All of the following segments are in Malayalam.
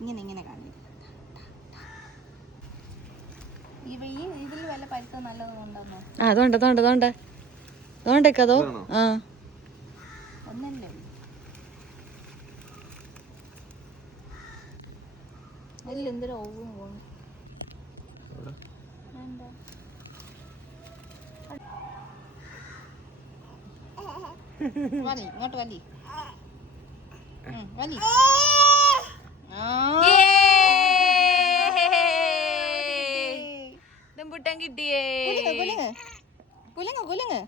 ഇങ്ങനെ ഇങ്ങനെ കാണി ഇതിൽ വല്ല പഴുത്ത നല്ലതും ഉണ്ടെന്നോ? അതുകൊണ്ടേക്കതോ ആ ഒന്നല്ലേ അതിൽ എന്തൊരു ഓവും പോകുന്നു. വലി ഇങ്ങോട്ട് വലി വലി. ദമ്പുട്ടൻ കിട്ടിയേ. കുലുങ്ങ് കുലുങ്ങ്.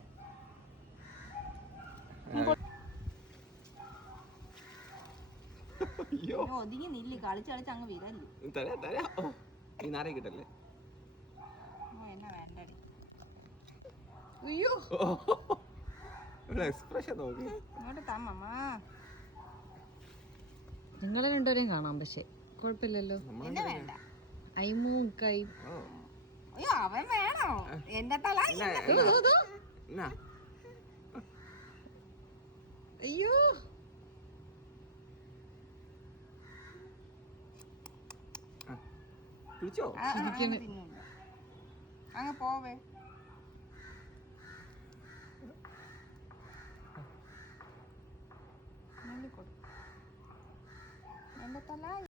ഒതുങ്ങി നില്ല്, കളിച്ച് കളിച്ച് അങ്ങ് വിരല്ലേ. എന്നാ വേണ്ടടി. ഇങ്ങോട്ട് തമ്മ. നിങ്ങളെ രണ്ടുപേരെയും കാണാം, പക്ഷെ കുഴപ്പമില്ലല്ലോ. എന്നെ വേണ്ട. അയ്മൂൻ കൈ. അയ്യോ അവൻ വേണോ? എന്റെ തല. അയ്യോ അങ്ങ് പോവേ.